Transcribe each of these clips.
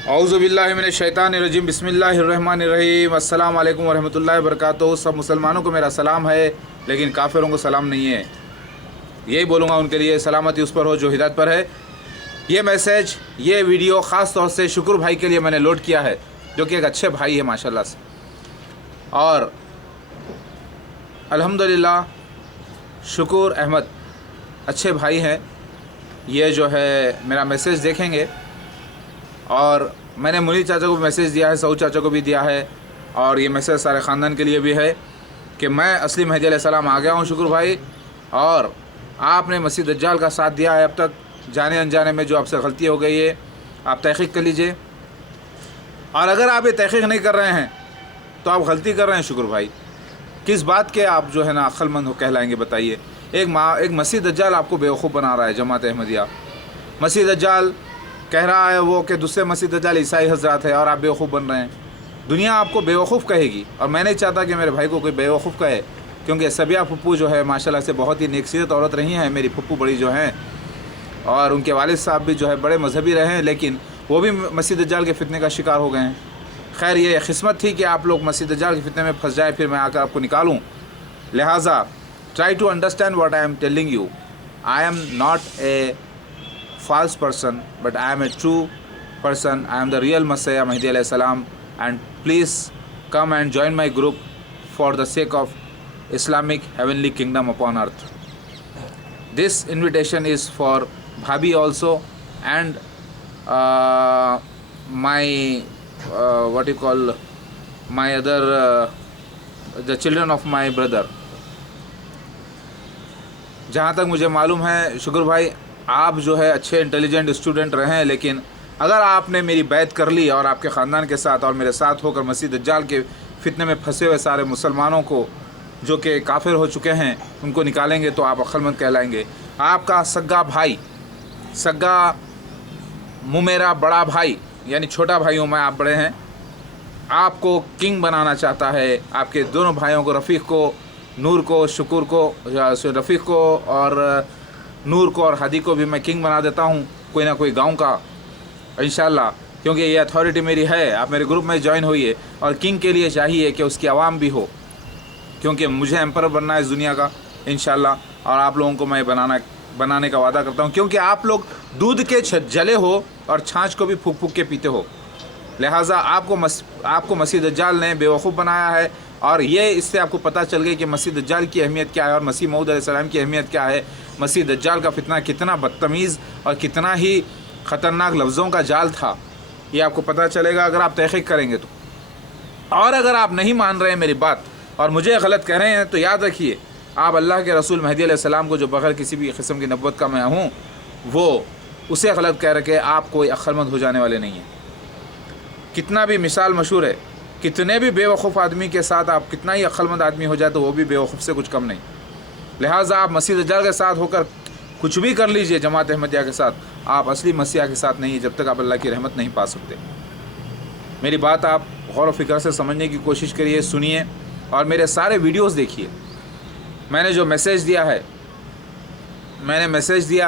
औज़ुबिल्लाहिमिनश्शैतानिर्रजीम बिस्मिल्लाहिर्रहमानिर्रहीम अस्सलाम वालेकुम वरहमतुल्लाहि वबरकातुहू। सब मुसलमानों को मेरा सलाम है, लेकिन काफिरों को सलाम नहीं है। यही बोलूँगा उनके लिए, सलामती उस पर हो जो हिदायत पर है। ये मैसेज, ये वीडियो ख़ास तौर से शुक्र भाई के लिए मैंने लोड किया है, जो कि एक अच्छे भाई है माशाल्लाह से, और अल्हम्दुलिल्लाह शुक्र अहमद अच्छे भाई हैं। ये जो है मेरा मैसेज देखेंगे, और मैंने मुनीर चाचा को भी मैसेज दिया है, सऊद चाचा को भी दिया है, और ये मैसेज सारे ख़ानदान के लिए भी है कि मैं असली मेहदी अलैहिस्सलाम आ गया हूँ शुक्र भाई, और आपने मसीह दज्जाल का साथ दिया है अब तक, जाने अनजाने में जो आपसे गलती हो गई है आप तहक़ीक़ कर लीजिए। और अगर आप ये तहक़ीक़ नहीं कर रहे हैं तो आप गलती कर रहे हैं शुक्र भाई। किस बात के आप जो है ना अक्लमंद हो कहलाएंगे बताइए। एक मसीह दज्जाल आपको बेवकूफ़ बना रहा है जमात अहमदिया। मसीह दज्जाल कह रहा है वो कि दूसरे मसीह दज्जाल ईसाई हज़रात है, और आप बेवकूफ़ बन रहे हैं। दुनिया आपको बेवकूफ़ कहेगी, और मैं नहीं चाहता कि मेरे भाई को कोई बेवकूफ़ कहे, क्योंकि सबिया फुप्पू जो है माशाल्लाह से बहुत ही नेकसीरत औरत रही हैं मेरी फुप्पू बड़ी जो हैं, और उनके वालिद साहब भी जो है बड़े मजहबी रहे हैं, लेकिन वो भी मसीह दज्जाल के फितने का शिकार हो गए हैं। खैर, ये किस्मत थी कि आप लोग मसीह दज्जाल के फितने में फंस जाए, फिर मैं आकर आपको निकालूँ। लिहाजा try to understand what I am telling you. I am not a false person, but I am a true person. I am the real Messiah Mahdi alayhi salam, and please come and join my group for the sake of Islamic heavenly kingdom upon earth. This invitation is for Bhabi also, and my what you call my other the children of my brother. जहाँ तक मुझे मालूम है शुक्र भाई, आप जो है अच्छे इंटेलिजेंट स्टूडेंट रहे हैं, लेकिन अगर आपने मेरी बैत कर ली और आपके ख़ानदान के साथ और मेरे साथ होकर मसीह दज्जाल के फितने में फंसे हुए सारे मुसलमानों को जो कि काफिर हो चुके हैं उनको निकालेंगे, तो आप अक्लमंद कहलाएंगे। आपका सग्गा भाई, सग्गा मुँह मेरा बड़ा भाई, यानी छोटा भाई हूँ मैं, आप बड़े हैं, आपको किंग बनाना चाहता है। आपके दोनों भाइयों को, रफ़ीक़ को, नूर को, शुक्र को, रफ़ीक़ को और नूर को और हादी को भी मैं किंग बना देता हूँ, कोई ना कोई गांव का इंशाल्लाह, क्योंकि ये अथॉरिटी मेरी है। आप मेरे ग्रुप में ज्वाइन होइए, और किंग के लिए चाहिए कि उसकी आवाम भी हो, क्योंकि मुझे एम्पर बनना है इस दुनिया का इंशाल्लाह, और आप लोगों को मैं बनाने का वादा करता हूँ, क्योंकि आप लोग दूध के जले हो और छाछ को भी फूक फूक के पीते हो। लिहाजा आपको मसीह दज्जाल ने बेवकूफ़ बनाया है, और ये इससे आपको पता चल गई कि मसीह दज्जाल की अहमियत क्या है और मसीह मऊद अलैहिस्सलाम की अहमियत क्या है। मसीह दज्जाल का फितना कितना बदतमीज़ और कितना ही ख़तरनाक लफ्ज़ों का जाल था, ये आपको पता चलेगा अगर आप तहक़ीक़ करेंगे तो। और अगर आप नहीं मान रहे हैं मेरी बात और मुझे गलत कह रहे हैं, तो याद रखिए, आप अल्लाह के रसूल मेहदी अलैहिस्सलाम को, जो बग़ैर किसी भी किस्म की नबूवत का मैं हूँ, वो उसे गलत कह रखे आप कोई अक्लमंद हो जाने वाले नहीं हैं। कितना भी मिसाल मशहूर है, कितने भी बेवकूफ़ आदमी के साथ आप कितना ही अक्लमंद आदमी हो जाए तो वो भी बेवकूफ़ से कुछ कम नहीं। लिहाजा आप मसीह दज्जाल के साथ होकर कुछ भी कर लीजिए जमात अहमदिया के साथ, आप असली मसीहा के साथ नहीं है जब तक आप अल्लाह की रहमत नहीं पा सकते। मेरी बात आप गौर व फिक्र से समझने की कोशिश करिए, सुनिए, और मेरे सारे वीडियोस देखिए। मैंने जो मैसेज दिया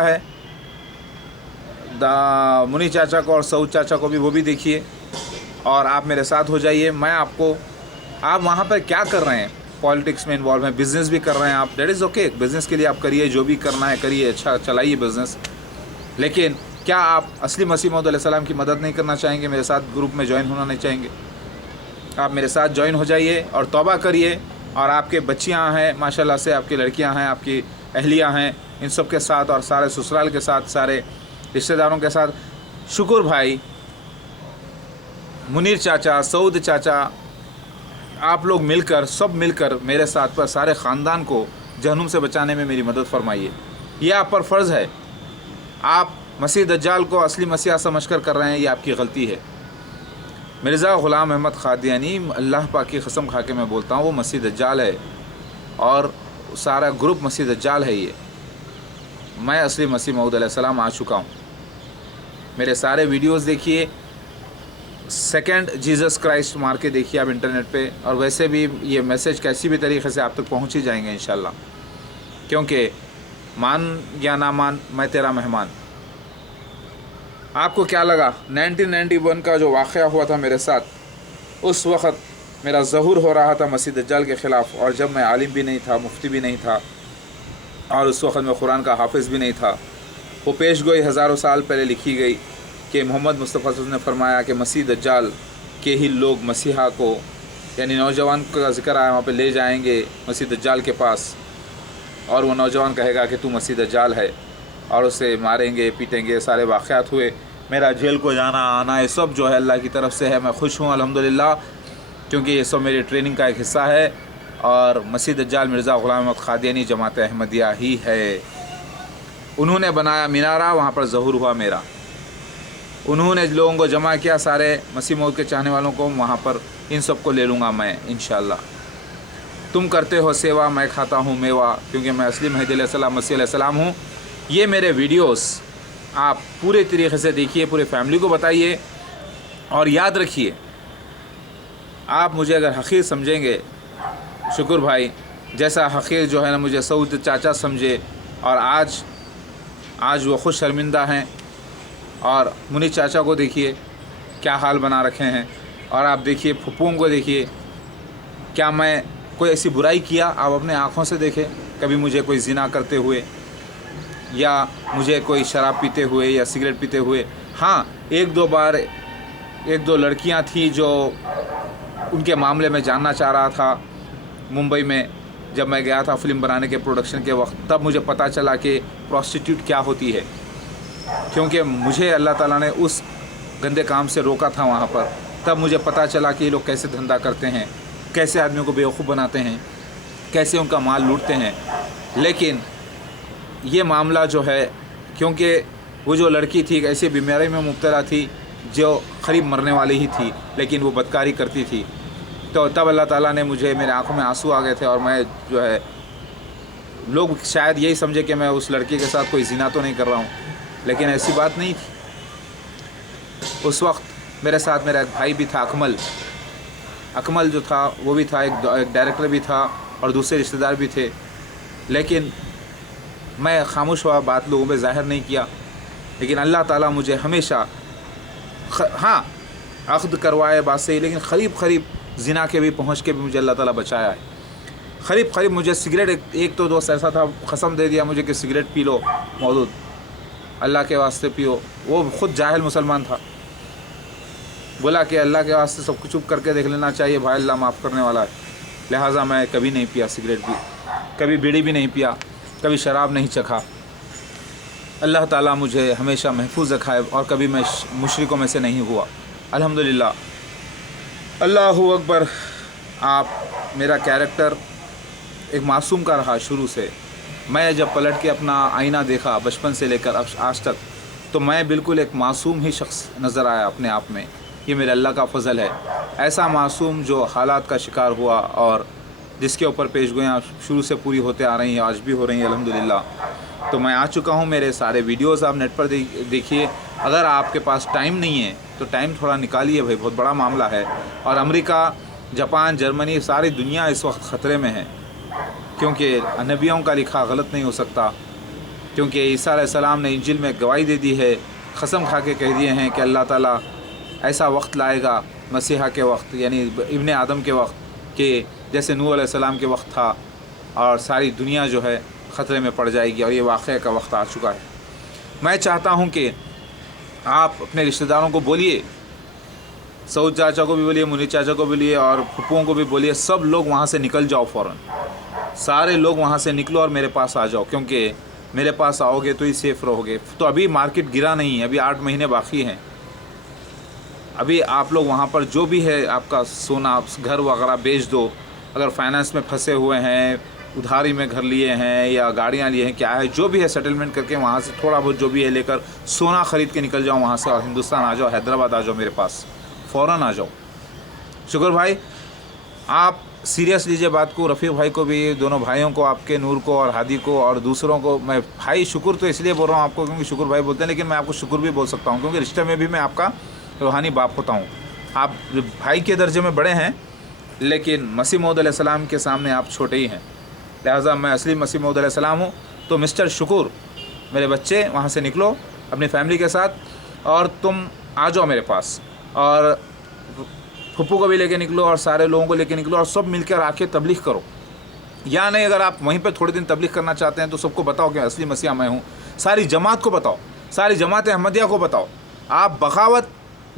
है, मुनी चाचा को और सऊद चाचा को भी, वो भी देखिए, और आप मेरे साथ हो जाइए। मैं आपको, आप वहाँ पर क्या कर रहे हैं, पॉलिटिक्स में इन्वॉल्व हैं, बिज़नेस भी कर रहे हैं आप, दैट इज़ ओके, बिज़नेस के लिए आप करिए, जो भी करना है करिए, अच्छा चलाइए बिज़नेस, लेकिन क्या आप असली मसीह मऊद अलैहिस्सलाम की मदद नहीं करना चाहेंगे? मेरे साथ ग्रुप में ज्वाइन होना नहीं चाहेंगे? आप मेरे साथ ज्वाइन हो जाइए और तौबा करिए, और आपके बच्चियाँ हैं माशाल्लाह से, आपकी लड़कियाँ हैं, आपकी अहलियाँ हैं, इन सब के साथ और सारे ससुराल के साथ, सारे रिश्तेदारों के साथ, शुक्र भाई, मुनीर चाचा, सऊद चाचा, आप लोग मिलकर, सब मिलकर मेरे साथ पर सारे ख़ानदान को जहन्नुम से बचाने में मेरी मदद फरमाइए। ये आप पर फ़र्ज़ है। आप मसीह दज्जाल को असली मसीहा समझकर कर रहे हैं, ये आपकी गलती है। मिर्ज़ा ग़ुलाम अहमद क़ादियानी, अल्लाह पाक की कसम खा के मैं बोलता हूँ, वो मसीह दज्जाल है, और सारा ग्रुप मसीह दज्जाल है। ये मैं असली मसीह मऊद अलैहिस्सलाम आ चुका हूँ। मेरे सारे वीडियोज़ देखिए, सेकंड जीसस क्राइस्ट मार के देखिए आप इंटरनेट पे, और वैसे भी ये मैसेज कैसी भी तरीके से आप तक पहुंच ही जाएंगे इंशाल्लाह, क्योंकि मान या ना मान, मैं तेरा मेहमान। आपको क्या लगा 1991 का जो वाक़या हुआ था मेरे साथ, उस वक़्त मेरा ज़हूर हो रहा था मसीह दज्जाल के ख़िलाफ़, और जब मैं आलिम भी नहीं था, मुफ्ती भी नहीं था, और उस वक़्त मैं कुरान का हाफिज़ भी नहीं था। वो पेश गोई हज़ारों साल पहले लिखी गई कि मोहम्मद मुस्तफ़ा सल्लल्लाहु अलैहि वसल्लम ने फरमाया कि मसीह दज्जाल के ही लोग मसीहा को, यानी नौजवान का ज़िक्र आया, वहाँ पे ले जाएंगे मसीह दज्जाल के पास, और वो नौजवान कहेगा कि तू मसीह दज्जाल है, और उसे मारेंगे, पीटेंगे। सारे वाक़यात हुए। मेरा जेल को जाना आना ये सब जो है अल्लाह की तरफ से है। मैं खुश हूँ अल्हम्दुलिल्लाह, क्योंकि ये सब मेरी ट्रेनिंग का एक हिस्सा है। और मसीह दज्जाल मिर्ज़ा ग़ुलाम अहमद क़ादियानी जमात अहमदिया ही है। उन्होंने बनाया मीनारा, वहाँ पर ज़हूर हुआ मेरा। उन्होंने लोगों को जमा किया, सारे मसीह मौद के चाहने वालों को, वहाँ पर इन सब को ले लूँगा मैं इंशाअल्लाह। तुम करते हो सेवा, मैं खाता हूँ मेवा, क्योंकि मैं असली मेहदी अलैहिस्सलाम मसीह अलैहिस्सलाम हूँ। ये मेरे वीडियोस आप पूरे तरीके से देखिए, पूरे फैमिली को बताइए, और याद रखिए, आप मुझे अगर हक़ीर समझेंगे, शुक्र भाई जैसा हक़ीर जो है ना मुझे सऊद चाचा समझे, और आज वो खुश शर्मिंदा हैं। और मुनी चाचा को देखिए क्या हाल बना रखे हैं, और आप देखिए फुप्पुओं को देखिए। क्या मैं कोई ऐसी बुराई किया? आप अपने आँखों से देखें, कभी मुझे कोई ज़िना करते हुए, या मुझे कोई शराब पीते हुए, या सिगरेट पीते हुए। हाँ, एक दो बार एक दो लड़कियां थी जो उनके मामले में जानना चाह रहा था मुंबई में, जब मैं गया था फ़िल्म बनाने के प्रोडक्शन के वक्त, तब मुझे पता चला कि प्रोस्टिट्यूट क्या होती है, क्योंकि मुझे अल्लाह ताला ने उस गंदे काम से रोका था वहाँ पर। तब मुझे पता चला कि ये लोग कैसे धंधा करते हैं, कैसे आदमियों को बेवकूफ़ बनाते हैं, कैसे उनका माल लूटते हैं। लेकिन ये मामला जो है, क्योंकि वो जो लड़की थी एक ऐसी बीमारी में मुब्तला थी जो करीब मरने वाली ही थी, लेकिन वो बदकारी करती थी, तो तब अल्लाह ताला ने मुझे, मेरे आंखों में आंसू आ गए थे, और मैं जो है, लोग शायद यही समझे कि मैं उस लड़की के साथ कोई ज़िना तो नहीं कर रहा हूँ, लेकिन ऐसी बात नहीं थी। उस वक्त मेरे साथ मेरा एक भाई भी था, अकमल जो था वो भी था, एक डायरेक्टर भी था, और दूसरे रिश्तेदार भी थे। लेकिन मैं खामोश हुआ, बात लोगों में ज़ाहिर नहीं किया। लेकिन अल्लाह ताला मुझे हमेशा हाँ अख्द करवाए बात से ही, लेकिन करीब ज़िना के भी पहुँच के भी मुझे अल्लाह ताला बचाया है। करीब मुझे सिगरेट, एक तो दोस्त ऐसा था, कसम दे दिया मुझे कि सिगरेट पी लो मौजूद, अल्लाह के वास्ते पियो। वो ख़ुद जाहिल मुसलमान था, बोला कि अल्लाह के वास्ते सब कुछ चुप करके देख लेना चाहिए भाई, अल्लाह माफ़ करने वाला है। लिहाजा मैं कभी नहीं पिया सिगरेट भी, कभी बीड़ी भी नहीं पिया, कभी शराब नहीं चखा। अल्लाह ताला मुझे हमेशा महफूज रखा है, और कभी मैं मुशरिकों में से नहीं हुआ अल्हम्दुलिल्लाह। अल्लाहु अकबर। आप, मेरा कैरेक्टर एक मासूम का रहा शुरू से। मैं जब पलट के अपना आईना देखा बचपन से लेकर अब आज तक, तो मैं बिल्कुल एक मासूम ही शख्स नज़र आया अपने आप में। ये मेरे अल्लाह का फ़ज़ल है, ऐसा मासूम जो हालात का शिकार हुआ, और जिसके ऊपर पेशगोइयाँ शुरू से पूरी होते आ रही हैं, आज भी हो रही हैं अल्हम्दुलिल्लाह। तो मैं आ चुका हूँ, मेरे सारे वीडियोज़ आप नेट पर देखिए। अगर आपके पास टाइम नहीं है तो टाइम थोड़ा निकालिए भाई, बहुत बड़ा मामला है। और अमेरिका, जापान, जर्मनी, सारी दुनिया इस वक्त ख़तरे में है, क्योंकि नबियों का लिखा गलत नहीं हो सकता। क्योंकि ईसा अलैहिस्सलाम ने इंजिल में गवाही दे दी है, कसम खा के कह दिए हैं कि अल्लाह ताला ऐसा वक्त लाएगा मसीहा के वक्त, यानी इब्ने आदम के वक्त, कि जैसे नूह अलैहिस्सलाम के वक्त था, और सारी दुनिया जो है ख़तरे में पड़ जाएगी, और ये वाक़या का वक्त आ चुका है। मैं चाहता हूँ कि आप अपने रिश्तेदारों को बोलिए, सऊद चाचा को भी बोलिए, मुनी चाचा को भी बोलिए, और फुप्पुओं को भी बोलिए, सब लोग वहाँ से निकल जाओ फ़ौरन, सारे लोग वहाँ से निकलो और मेरे पास आ जाओ, क्योंकि मेरे पास आओगे तो ही सेफ़ रहोगे। तो अभी मार्केट गिरा नहीं है, अभी 8 महीने बाकी हैं। अभी आप लोग वहाँ पर जो भी है आपका सोना, घर वगैरह बेच दो। अगर फाइनेंस में फंसे हुए हैं, उधारी में घर लिए हैं या गाड़ियाँ लिए हैं, क्या है जो भी है, सेटलमेंट करके वहाँ से थोड़ा बहुत जो भी है लेकर सोना ख़रीद के निकल जाओ वहाँ से, और हिंदुस्तान आ जाओ, हैदराबाद आ जाओ, मेरे पास फ़ौरन आ जाओ। शुक्र भाई, आप सीरियस लीजिए बात को, रफ़ीक भाई को भी, दोनों भाइयों को, आपके नूर को और हादी को, और दूसरों को। मैं भाई शुक्र तो इसलिए बोल रहा हूँ आपको क्योंकि शुक्र भाई बोलते हैं, लेकिन मैं आपको शुक्र भी बोल सकता हूँ क्योंकि रिश्ते में भी मैं आपका रूहानी बाप होता हूँ। आप भाई के दर्जे में बड़े हैं, लेकिन मसीह मौऊद अलैहिस्सलाम के सामने आप छोटे ही हैं। लिहाजा मैं असली मसीह मौऊद अलैहिस्सलाम हूँ। तो मिस्टर शुक्र, मेरे बच्चे, वहाँ से निकलो अपनी फैमिली के साथ, और तुम आ जाओ मेरे पास, और फुप्पू को भी लेके निकलो और सारे लोगों को लेके निकलो और सब मिलकर आके तबलीग करो। या नहीं, अगर आप वहीं पे थोड़े दिन तबलीग करना चाहते हैं तो सबको बताओ कि असली मसीहा मैं हूँ, सारी जमात को बताओ, सारी जमात अहमदिया को बताओ। आप बगावत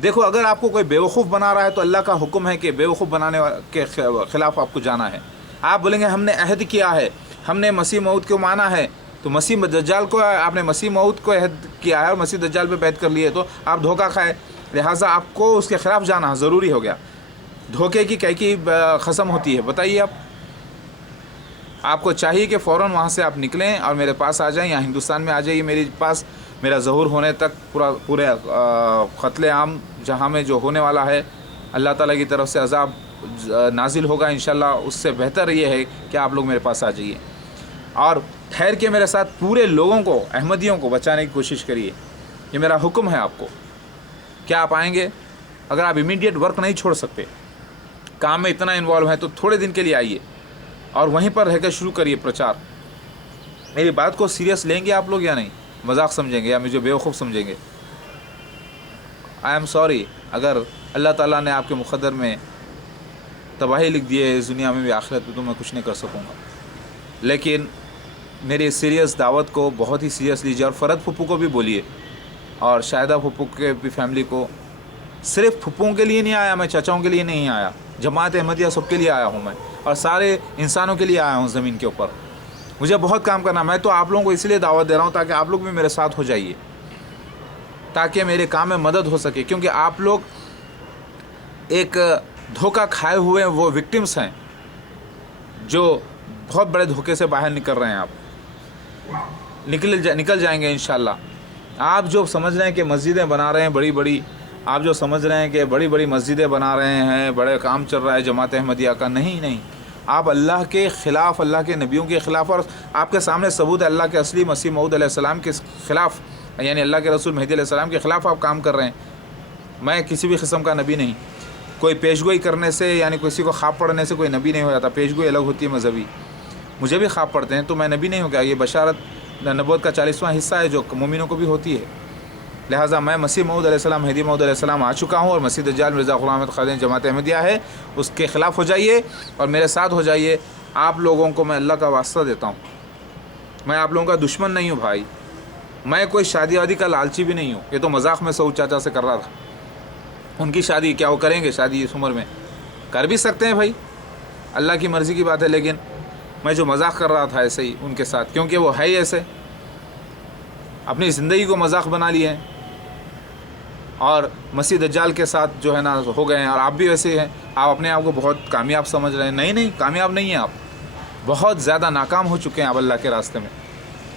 देखो, अगर आपको कोई बेवकूफ़ बना रहा है तो अल्लाह का हुक्म है कि बेवकूफ़ बनाने के ख़िलाफ़ आपको जाना है। आप बोलेंगे हमने अहद किया है, हमने मसीह मऊद को माना है, तो मसीह दज्जाल को आपने मसीह मऊद को अहद किया है और मसीह दज्जाल पे बैत कर लिए, तो आप धोखा खाए, लिहाजा आपको उसके ख़िलाफ़ जाना ज़रूरी हो गया। धोखे की कैकी ख़सम होती है, बताइए आपको चाहिए कि फ़ौरन वहाँ से आप निकलें और मेरे पास आ जाएं, या हिंदुस्तान में आ जाइए मेरे पास। मेरा ज़हूर होने तक पूरे क़त्ल आम जहाँ में जो होने वाला है, अल्लाह ताला की तरफ से अज़ाब नाजिल होगा इंशाल्लाह। उससे बेहतर ये है कि आप लोग मेरे पास आ जाइए और ठहर के मेरे साथ पूरे लोगों को, अहमदियों को बचाने की कोशिश करिए। ये मेरा हुक्म है आपको। क्या आप आएंगे? अगर आप इमीडिएट वर्क नहीं छोड़ सकते, काम में इतना इन्वॉल्व हैं, तो थोड़े दिन के लिए आइए और वहीं पर रहकर शुरू करिए प्रचार। मेरी बात को सीरियस लेंगे आप लोग या नहीं? मजाक समझेंगे या मुझे बेवकूफ़ समझेंगे? आई एम सॉरी, अगर अल्लाह ताला ने आपके मुक़द्दर में तबाही लिख दी है इस दुनिया में भी आखिरत में, तो मैं कुछ नहीं कर सकूँगा। लेकिन मेरी सीरियस दावत को बहुत ही सीरियस लीजिए और फ़रद फुप्पू को भी बोलिए और शाहिदा फुप्पू के भी फैमिली को। सिर्फ फुप्पुओं के लिए नहीं आया मैं, चाचाओं के लिए नहीं आया, जमात अहमदिया सबके लिए आया हूँ मैं, और सारे इंसानों के लिए आया हूँ ज़मीन के ऊपर। मुझे बहुत काम करना। मैं तो आप लोगों को इसलिए दावत दे रहा हूँ ताकि आप लोग भी मेरे साथ हो जाइए, ताकि मेरे काम में मदद हो सके। क्योंकि आप लोग एक धोखा खाए हुए वो विक्टिम्स हैं जो बहुत बड़े धोखे से बाहर निकल रहे हैं। आप निकल जाएंगे इंशाल्लाह। आप जो समझ रहे हैं कि मस्जिदें बना रहे हैं बड़ी बड़ी, आप जो समझ रहे हैं कि बड़ी बड़ी मस्जिदें बना रहे हैं, बड़े काम चल रहा है जमात अहमदिया का, नहीं, आप अल्लाह के ख़िलाफ़, अल्लाह के नबियों के ख़िलाफ़, और आपके सामने सबूत है अल्लाह के असली मसीह मऊद अलैहिस्सलाम के ख़िलाफ़, यानी अल्लाह के रसूल मेहदी अलैहिस्सलाम के ख़िलाफ़ आप काम कर रहे हैं। मैं किसी भी किस्म का नबी नहीं। कोई पेशगोई करने से, यानी किसी को ख्वाब पढ़ने से कोई नबी नहीं हो जाता। पेशगोई अलग होती है मजहबी। मुझे भी ख्वाब पढ़ते हैं तो मैं नबी नहीं हो गया। ये बशारत नबूवत का 40वां हिस्सा है जो मोमिनों को भी होती है। लिहाजा मैं मसीह मऊद अलैहिस्सलाम, मेहदी मऊद अलैहिस्सलाम आ चुका हूँ, और मसीह दज्जाल मिर्ज़ा ग़ुलाम अहमद क़ादियानी जमात अहमदिया है, उसके ख़िलाफ़ हो जाइए और मेरे साथ हो जाइए। आप लोगों को मैं अल्लाह का वास्ता देता हूँ, मैं आप लोगों का दुश्मन नहीं हूँ भाई। मैं कोई शादी वादी का लालची भी नहीं हूँ। ये तो मजाक में सऊद चाचा से कर रहा था। उनकी शादी, क्या वो करेंगे शादी इस उम्र में? कर भी सकते हैं भाई, अल्लाह की मर्ज़ी की बात है। लेकिन मैं जो मजाक कर रहा था ऐसे ही उनके साथ, क्योंकि वो है ही ऐसे, अपनी ज़िंदगी को मजाक बना लिए हैं और मसीह दज्जाल के साथ जो है ना हो गए हैं। और आप भी वैसे हैं, आप अपने आप को बहुत कामयाब समझ रहे हैं। नहीं, कामयाब नहीं हैं आप, बहुत ज़्यादा नाकाम हो चुके हैं आप अल्लाह के रास्ते में।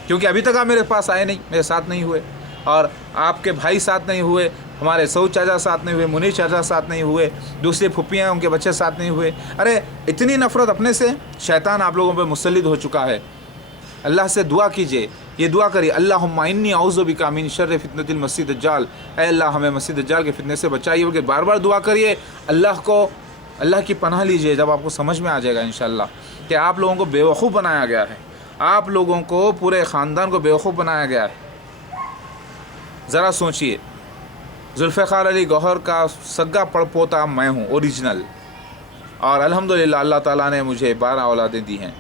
क्योंकि अभी तक आप मेरे पास आए नहीं, मेरे साथ नहीं हुए, और आपके भाई साथ नहीं हुए, हमारे सऊद चाचा साथ नहीं हुए, मुनीर चाचा साथ नहीं हुए, दूसरी फुप्पियाँ उनके बच्चे साथ नहीं हुए। अरे इतनी नफ़रत अपने से शैतान आप लोगों पर मुसल्लिद हो चुका है। अल्लाह से दुआ कीजिए, ये दुआ करिए, अल्लाहुम्मा इन्नी औज़ु बिका मिन शर्रि फितनतिल मसीह दज्जाल, ऐ अल्लाह हमें मसीह दज्जाल के फितने से बचाइए। बल्कि बार बार दुआ करिए, अल्लाह की पनाह लीजिए। जब आपको समझ में आ जाएगा इंशाअल्लाह कि आप लोगों को बेवकूफ़ बनाया गया है, आप लोगों को, पूरे ख़ानदान को बेवकूफ़ बनाया गया है। ज़रा सोचिए, जुल्फ़िकार अली गौहर का सग्गा पड़पोता मैं हूँ, ओरिजिनल, और अल्हम्दुलिल्लाह अल्लाह ताला ने मुझे 12 औलादें दी हैं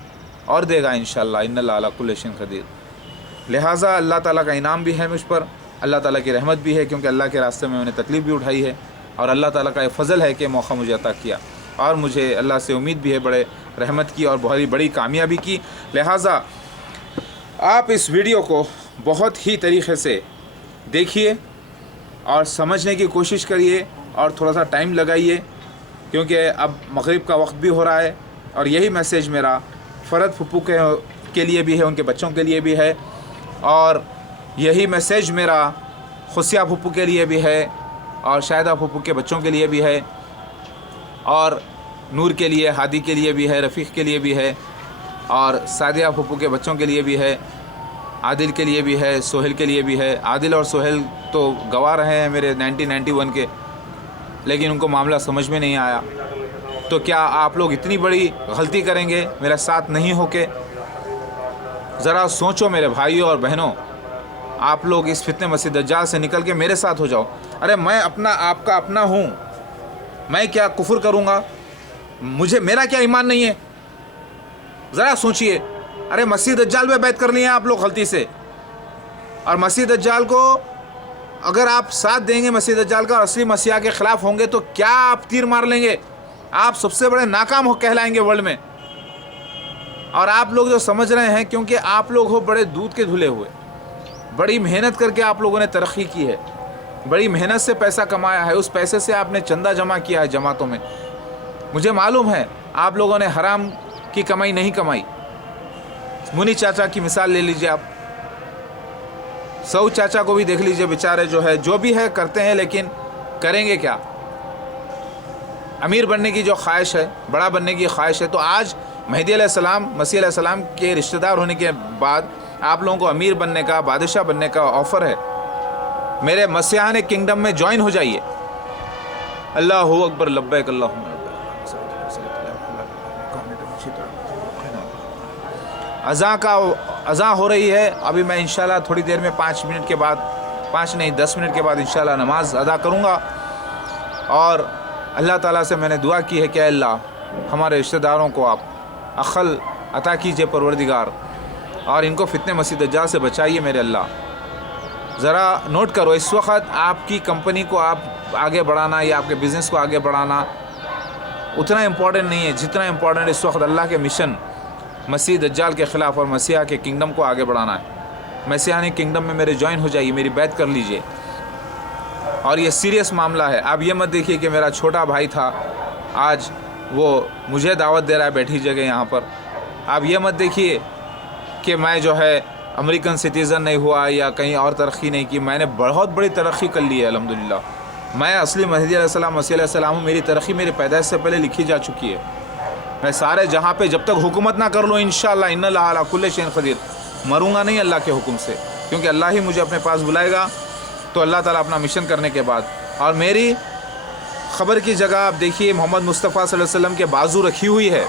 और देगा इंशाअल्लाह, इन्नल्लाह अला कुल्लि शैइन क़दीर। लिहाजा अल्लाह ताला का इनाम भी है मुझ पर, अल्लाह ताला की रहमत भी है, क्योंकि अल्लाह के रास्ते में मैंने तकलीफ़ भी उठाई है, और अल्लाह ताला का ये फ़ज़ल है कि मौका मुझे अता किया, और मुझे अल्लाह से उम्मीद भी है बड़े रहमत की और बहुत बड़ी कामयाबी की। लिहाजा आप इस वीडियो को बहुत ही तरीक़े से देखिए और समझने की कोशिश करिए, और थोड़ा सा टाइम लगाइए, क्योंकि अब मग़रिब का वक्त भी हो रहा है। और यही मैसेज मेरा फ़रद फुप्पू के लिए भी है, उनके बच्चों के लिए भी है, और यही मैसेज मेरा खुशिया फुप्पू के लिए भी है, और शाहिदा फुप्पू के बच्चों के लिए भी है, और नूर के लिए, हादी के लिए भी है, रफ़ीक़ के लिए भी है, और सादिया फुप्पू के बच्चों के लिए भी है, आदिल के लिए भी है, सोहेल के लिए भी है। आदिल और सोहेल तो गवाह रहे हैं मेरे 1991 के, लेकिन उनको मामला समझ में नहीं आया। तो क्या आप लोग इतनी बड़ी गलती करेंगे मेरे साथ नहीं होके? ज़रा सोचो मेरे भाइयों और बहनों, आप लोग इस फितने मसीह दज्जाल से निकल के मेरे साथ हो जाओ। अरे मैं अपना आपका अपना हूँ, मैं क्या कुफ्र करूँगा? मुझे मेरा क्या ईमान नहीं है? ज़रा सोचिए। अरे मसीह दज्जाल में बैत कर लिए हैं आप लोग गलती से, और मसीह दज्जाल को अगर आप साथ देंगे, मसीह दज्जाल का असली मसीहा के ख़िलाफ़ होंगे तो क्या आप तीर मार लेंगे? आप सबसे बड़े नाकाम हो कहलाएंगे वर्ल्ड में। और आप लोग जो समझ रहे हैं, क्योंकि आप लोग हो बड़े दूध के धुले हुए, बड़ी मेहनत करके आप लोगों ने तरक्की की है, बड़ी मेहनत से पैसा कमाया है, उस पैसे से आपने चंदा जमा किया है जमातों में। मुझे मालूम है आप लोगों ने हराम की कमाई नहीं कमाई। मुनी चाचा की मिसाल ले लीजिए आप, सऊ चाचा को भी देख लीजिए, बेचारे जो है जो भी है करते हैं, लेकिन करेंगे क्या? अमीर बनने की जो ख्वाहिश है, बड़ा बनने की ख्वाहिश है, तो आज मेहदी अलैहिस्सलाम, मसीह अलैहिस्सलाम के रिश्तेदार होने के बाद आप लोगों को अमीर बनने का, बादशाह बनने का ऑफ़र है। मेरे मसीहाने किंगडम में ज्वाइन हो जाइए। अल्लाहु अकबर, लब्बैक अल्लाहुम्मा अज़ां हो रही है। अभी मैं इंशाल्लाह थोड़ी देर में 5 मिनट के बाद, 5 नहीं 10 मिनट के बाद इंशाल्लाह नमाज अदा करूँगा। और अल्लाह ताला से मैंने दुआ की है कि अल्लाह हमारे रिश्तेदारों को आप अक़ल अता कीजिए परवरदिगार, और इनको फितने मसीह दज्जाल से बचाइए मेरे अल्लाह। ज़रा नोट करो, इस वक्त आपकी कंपनी को आप आगे बढ़ाना या आपके बिज़नेस को आगे बढ़ाना उतना इम्पोर्टेंट नहीं है जितना इम्पोर्टेंट इस वक्त अल्लाह के मिशन मसीह दज्जाल के ख़िलाफ़ और मसीहा के किंगडम को आगे बढ़ाना है। मसीहानी किंगडम में मेरे ज्वाइन हो जाइए, मेरी बैत कर लीजिए। और ये सीरियस मामला है। आप ये मत देखिए कि मेरा छोटा भाई था, आज वो मुझे दावत दे रहा है बैठी जगह यहाँ पर। आप ये मत देखिए कि मैं जो है अमेरिकन सिटीज़न नहीं हुआ या कहीं और तरक्की नहीं की। मैंने बहुत बड़ी तरक्की कर ली है अल्हम्दुलिल्लाह। मैं असली मेहदी अलैहिस्सलाम मसीह अलैहिस्सलाम हूँ। मेरी तरक्की मेरी पैदाइश से पहले लिखी जा चुकी है। मैं सारे जहाँ पे जब तक हुकूमत ना कर लूँ, इंशाअल्लाह इन्नल्लाह अला कुल्लि शैइन क़दीर, मरूँगा नहीं अल्लाह के हुक्म से, क्योंकि अल्लाह ही मुझे अपने पास बुलाएगा। तो अल्लाह ताला अपना मिशन करने के बाद, और मेरी ख़बर की जगह आप देखिए मोहम्मद मुस्तफ़ा सल्लल्लाहु अलैहि वसल्लम के बाजू रखी हुई है।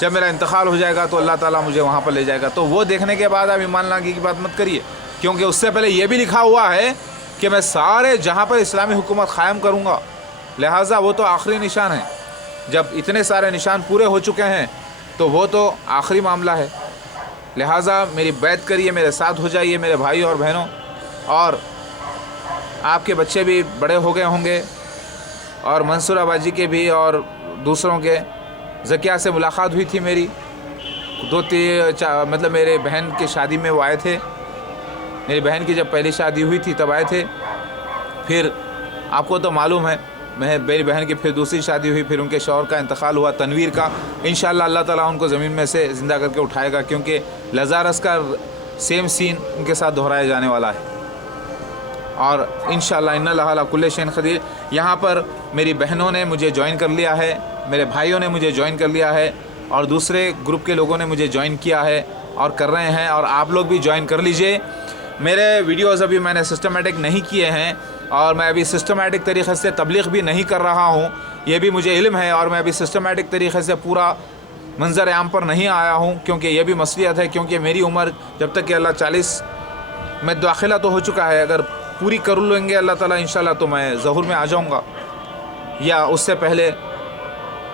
जब मेरा इंतकाल हो जाएगा तो अल्लाह ताला मुझे वहाँ पर ले जाएगा। तो वो देखने के बाद आप ईमान लाने की बात मत करिए, क्योंकि उससे पहले ये भी लिखा हुआ है कि मैं सारे जहाँ पर इस्लामी हुकूमत क़ायम करूँगा। लिहाजा वो तो आखिरी निशान है। जब इतने सारे निशान पूरे हो चुके हैं तो वो तो आखिरी मामला है। लिहाजा मेरी बैत करिए, मेरे साथ हो जाइए मेरे भाई और बहनों। और आपके बच्चे भी बड़े हो गए होंगे, और मंसूर आबाजी के भी और दूसरों के। ज़किया से मुलाकात हुई थी मेरी, 2-3 मतलब मेरे बहन की शादी में वो आए थे। मेरी बहन की जब पहली शादी हुई थी तब आए थे। फिर आपको तो मालूम है मेरी बहन की फिर दूसरी शादी हुई, फिर उनके शौहर का इंतकाल हुआ, तनवीर का। इंशाअल्लाह अल्लाह ताला उनको ज़मीन में से ज़िंदा करके उठाएगा, क्योंकि लज़ारस का सेम सीन उनके साथ दोहराया जाने वाला है। और इंशाअल्लाह इन्नल्लाह अला कुल्लि शैइन क़दीर। यहाँ पर मेरी बहनों ने मुझे ज्वाइन कर लिया है, मेरे भाइयों ने मुझे ज्वाइन कर लिया है, और दूसरे ग्रुप के लोगों ने मुझे ज्वाइन किया है और कर रहे हैं। और आप लोग भी ज्वाइन कर लीजिए। मेरे वीडियोज़ अभी मैंने सिस्टमेटिक नहीं किए हैं, और मैं अभी सिस्टमेटिक तरीक़े से तबलीग भी नहीं कर रहा हूँ, ये भी मुझे इल्म है। और मैं अभी सिस्टमेटिक तरीक़े से पूरा मंजर आम पर नहीं आया हूँ, क्योंकि ये भी मसलियत है। क्योंकि मेरी उम्र जब तक कि अल्लाह 40 में दाखिला तो हो चुका है, अगर पूरी कर लेंगे अल्लाह ताला इंशाल्लाह तो मैं ज़हूर में आ जाऊँगा, या उससे पहले,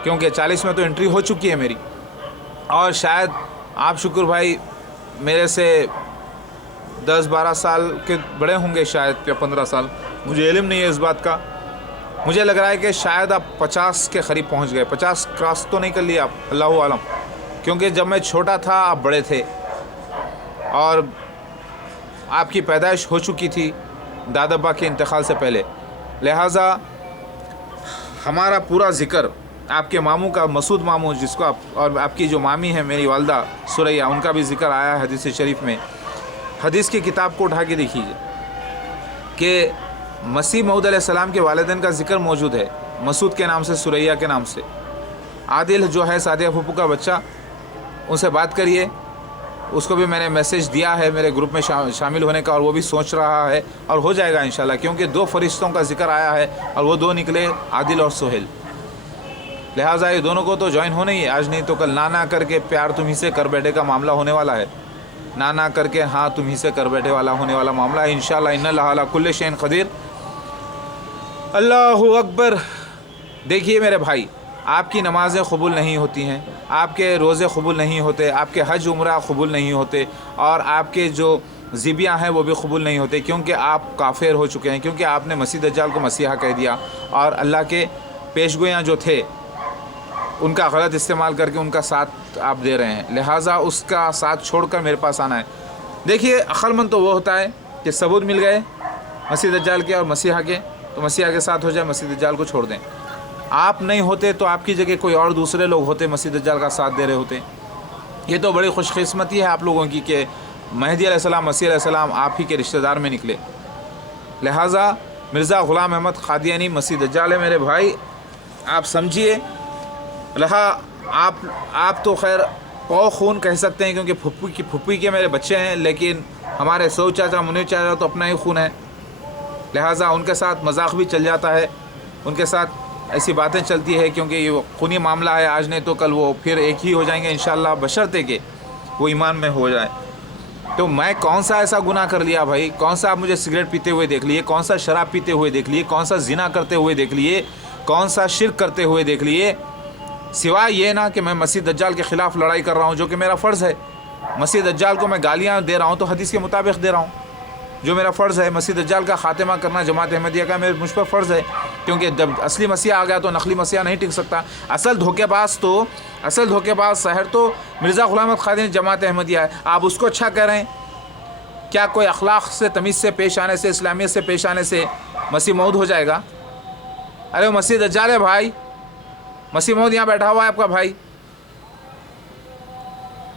क्योंकि 40 में तो एंट्री हो चुकी है मेरी। और शायद आप शुक्र भाई मेरे से 10-12 साल के बड़े होंगे, शायद या 15 साल, मुझे इल्म नहीं है इस बात का। मुझे लग रहा है कि शायद आप 50 के करीब पहुंच गए। 50 क्रॉस तो नहीं कर लिया आप, अल्लाहु आलम, क्योंकि जब मैं छोटा था आप बड़े थे, और आपकी पैदाइश हो चुकी थी दादाबा के इंतकाल से पहले। लिहाजा हमारा पूरा ज़िक्र आपके मामू का, मसूद मामू जिसको आप, और आपकी जो मामी है मेरी वालदा सुरैया, उनका भी ज़िक्र आया है हदीस शरीफ में। हदीस की किताब को उठा के देखिए कि मसीह मऊद अलैहिस्सलाम के वालिदैन का ज़िक्र मौजूद है, मसूद के नाम से, सुरैया के नाम से। आदिल जो है सादिया फूफू का बच्चा, उनसे बात करिए। उसको भी मैंने मैसेज दिया है मेरे ग्रुप में शामिल होने का, और वो भी सोच रहा है, और हो जाएगा इंशाल्लाह, क्योंकि 2 फरिश्तों का ज़िक्र आया है और वो 2 निकले, आदिल और सोहेल। लिहाजा ये दोनों को तो ज्वाइन होना ही है, आज नहीं तो कल। ना करके प्यार तुम्ही से कर बैठे का मामला होने वाला है। ना ना करके हाँ तुम ही से कर बैठे वाला होने वाला मामला है। इंशाअल्लाह इन्नल्लाह अला कुल्लि शैइन क़दीर। अल्लाहु अकबर। देखिए मेरे भाई, आपकी नमाज़ें कबूल नहीं होती हैं, आपके रोज़े कबूल नहीं होते, आपके हज उम्रा कबूल नहीं होते, और आपके जो ज़िबियाँ हैं वो भी कबूल नहीं होते, क्योंकि आप काफिर हो चुके हैं, क्योंकि आपने मसीह दज्जाल को मसीहा कह दिया और अल्लाह के पेशगोयाँ जो थे उनका गलत इस्तेमाल करके उनका साथ आप दे रहे हैं। लिहाजा उसका साथ छोड़कर मेरे पास आना है। देखिए, अक्लमंद तो वो होता है कि सबूत मिल गए मसीह दज्जाल के और मसीहा के, तो मसीहा के साथ हो जाए, मसीह दज्जाल को छोड़ दें। आप नहीं होते तो आपकी जगह कोई और दूसरे लोग होते, मसीह दज्जाल का साथ दे रहे होते। ये तो बड़ी खुशकिस्मती है आप लोगों की कि महदी अलैहिस्सलाम, मसीह अलैहिस्सलाम आप ही के रिश्तेदार में निकले। लिहाजा मिर्ज़ा ग़ुलाम अहमद क़ादियानी मसीह दज्जाल है मेरे भाई, आप समझिए। रहा आप तो खैर पौ खून कह सकते हैं, क्योंकि फुप्पी के मेरे बच्चे हैं, लेकिन हमारे सौ चाचा मुनीर चाचा तो अपना ही खून है। लिहाजा उनके साथ मजाक भी चल जाता है, उनके साथ ऐसी बातें चलती है, क्योंकि ये खूनी मामला है। आज नहीं तो कल वो फिर एक ही हो जाएंगे इंशाअल्लाह, बशर्ते कि वो ईमान में हो जाए। तो मैं कौन सा ऐसा गुनाह कर लिया भाई? कौन सा आप मुझे सिगरेट पीते हुए देख लिए? कौन सा शराब पीते हुए देख लिए? कौन सा जिना करते हुए देख लिए? कौन सा शिर्क करते हुए देख लिए? सिवाय ये ना कि मैं मसीह दज्जाल के ख़िलाफ़ लड़ाई कर रहा हूँ, जो कि मेरा फ़र्ज़ है। मसीह दज्जाल को मैं गालियाँ दे रहा हूँ तो हदीस के मुताबिक दे रहा हूँ, जो मेरा फ़र्ज़ है। मसीह दज्जाल का ख़ात्मा करना जमात अहमदिया का मुझ पर फ़र्ज़ है, क्योंकि जब असली मसीहा आ गया तो नकली मसीहा नहीं टिक सकता। असल धोखेबाज शहर तो मिर्ज़ा ग़ुलाम अहमद क़ादियानी जमात अहमदिया है। आप उसको अच्छा कह रहे हैं? क्या कोई अखलाक से, तमीज़ से पेश आने से, इस्लामियत से पेश आने से मसीह मौद हो जाएगा? अरे वो मसीह दज्जाल है भाई, मसीह मौद यहाँ बैठा हुआ है आपका भाई।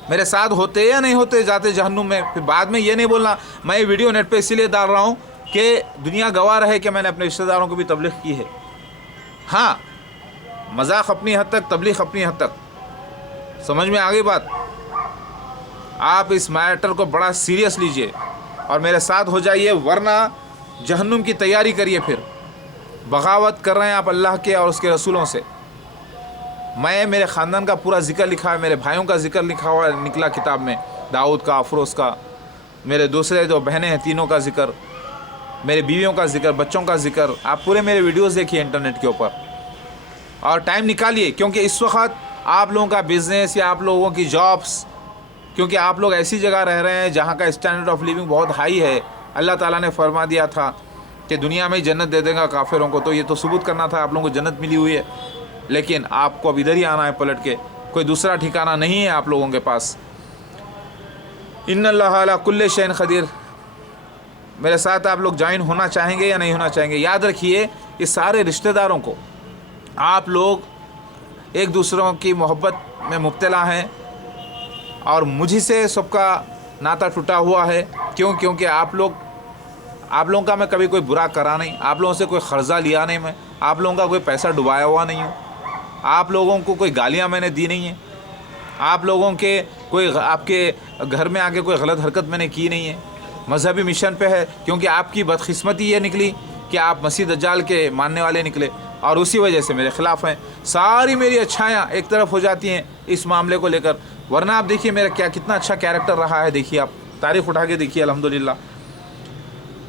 मेरे साथ होते या नहीं होते जाते जहन्नुम में। फिर बाद में ये नहीं बोलना मैं ये वीडियो नेट पे इसीलिए डाल रहा हूँ कि दुनिया गवाह रहे कि मैंने अपने रिश्तेदारों को भी तबलीग की है। हाँ, मजाक अपनी हद तक, तबलीग अपनी हद तक। समझ में आ गई बात? आप इस मैटर को बड़ा सीरियस लीजिए और मेरे साथ हो जाइए, वरना जहन्नुम की तैयारी करिए। फिर बगावत कर रहे हैं आप अल्लाह के और उसके रसूलों से। मैं मेरे ख़ानदान का पूरा ज़िक्र लिखा है, मेरे भाइयों का ज़िक्र लिखा हुआ निकला किताब में, दाऊद का, अफरोज़ का, मेरे दूसरे जो बहनें हैं तीनों का ज़िक्र, मेरे बीवियों का ज़िक्र, बच्चों का ज़िक्र। आप पूरे मेरे वीडियोस देखिए इंटरनेट के ऊपर और टाइम निकालिए, क्योंकि इस वक्त आप लोगों का बिज़नेस या आप लोगों की जॉब्स, क्योंकि आप लोग ऐसी जगह रह रहे हैं जहाँ का स्टैंडर्ड ऑफ लिविंग बहुत हाई है। अल्लाह ताला ने फरमा दिया था कि दुनिया में जन्नत दे देगा काफिरों को, तो ये तो सबूत करना था आप लोगों को जन्नत मिली हुई है। लेकिन आपको अब इधर ही आना है पलट के, कोई दूसरा ठिकाना नहीं है आप लोगों के पास। इन्नल्लाह अला कुल्लि शैइन क़दीर। मेरे साथ आप लोग ज्वाइन होना चाहेंगे या नहीं होना चाहेंगे? याद रखिए, इस सारे रिश्तेदारों को आप लोग एक दूसरों की मोहब्बत में मुब्तला हैं और मुझी से सबका नाता टूटा हुआ है। क्योंकि आप लोगों का मैं कभी कोई बुरा करा नहीं, आप लोगों से कोई कर्जा लिया नहीं, मैं आप लोगों का कोई पैसा डुबाया हुआ नहीं हूँ, आप लोगों को कोई गालियाँ मैंने दी नहीं है, आप लोगों के कोई आपके घर में आके कोई गलत हरकत मैंने की नहीं है। मजहबी मिशन पे है, क्योंकि आपकी बदकिस्मती ये निकली कि आप मसीह दज्जाल के मानने वाले निकले और उसी वजह से मेरे ख़िलाफ़ हैं। सारी मेरी अच्छाइयाँ एक तरफ हो जाती हैं इस मामले को लेकर, वरना आप देखिए मेरा कितना अच्छा कैरेक्टर रहा है। देखिए आप तारीख़ उठा के देखिए, अल्हम्दुलिल्लाह।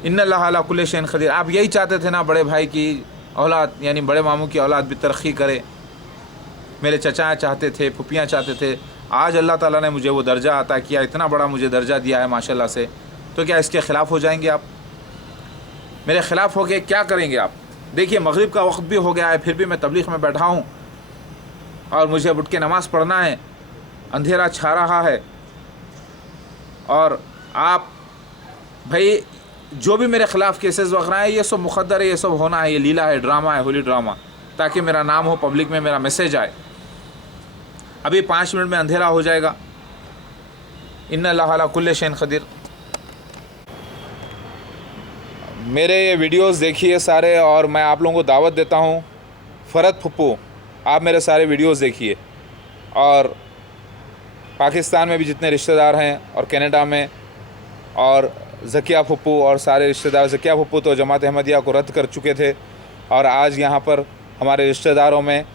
इन्नल्लाह अला कुल्लि शैइन क़दीर। आप यही चाहते थे ना बड़े भाई की औलाद, यानी बड़े मामू की औलाद भी तरक्की करे। मेरे चचाएँ चाहते थे, फुफियाँ चाहते थे। आज अल्लाह ताला ने मुझे वो दर्जा अता किया, इतना बड़ा मुझे दर्जा दिया है माशाल्लाह से। तो क्या इसके ख़िलाफ़ हो जाएंगे आप? मेरे ख़िलाफ़ हो गए, क्या करेंगे आप? देखिए मगरिब का वक्त भी हो गया है, फिर भी मैं तबलीग में बैठा हूँ और मुझे उठ के नमाज़ पढ़ना है, अंधेरा छा रहा है। और आप भाई जो भी मेरे ख़िलाफ़ केसेस वगैरह है, ये सब मुक़द्दर है, ये सब होना है, ये लीला है, ड्रामा है, होली ड्रामा, ताकि मेरा नाम हो, पब्लिक में मेरा मैसेज आए। अभी 5 मिनट में अंधेरा हो जाएगा। इन्नल्लाह अला कुल्लि शैइन क़दीर। मेरे ये वीडियोस देखिए सारे, और मैं आप लोगों को दावत देता हूँ, फ़रत फुप्पू आप मेरे सारे वीडियोस देखिए, और पाकिस्तान में भी जितने रिश्तेदार हैं और कनाडा में, और ज़किया फुप्पू और सारे रिश्तेदार। ज़किया फुप्पू तो जमात अहमदिया को रद्द कर चुके थे और आज यहाँ पर हमारे रिश्तेदारों में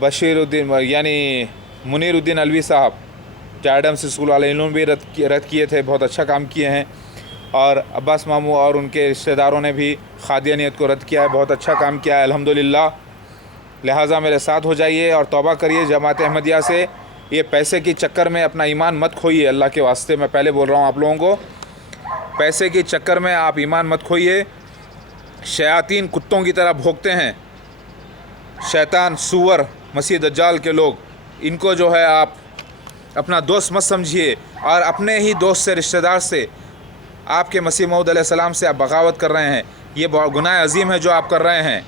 बशीरुद्दीन यानी मुनीरुद्दीन अलवी साहब, जो एडम्स स्कूल वाले, इन्होंने भी रद्द किए थे, बहुत अच्छा काम किए हैं। और अब्बास मामू और उनके रिश्तेदारों ने भी खादियानियत को रद्द किया है, बहुत अच्छा काम किया है अल्हम्दुलिल्लाह। लिहाजा मेरे साथ हो जाइए और तौबा करिए जमात अहमदिया से। ये पैसे के चक्कर में अपना ईमान मत खोइए, अल्लाह के वास्ते मैं पहले बोल रहा हूँ आप लोगों को, पैसे के चक्कर में आप ईमान मत खोइए। शयातीन कुत्तों की तरह भोंकते हैं, शैतान सूअर मसीह दज्जाल के लोग, इनको जो है आप अपना दोस्त मत समझिए। और अपने ही दोस्त से, रिश्तेदार से, आपके मसीह मऊद अलैहिस्सलाम से आप बगावत कर रहे हैं। ये बहुत गुनाह अजीम है जो आप कर रहे हैं।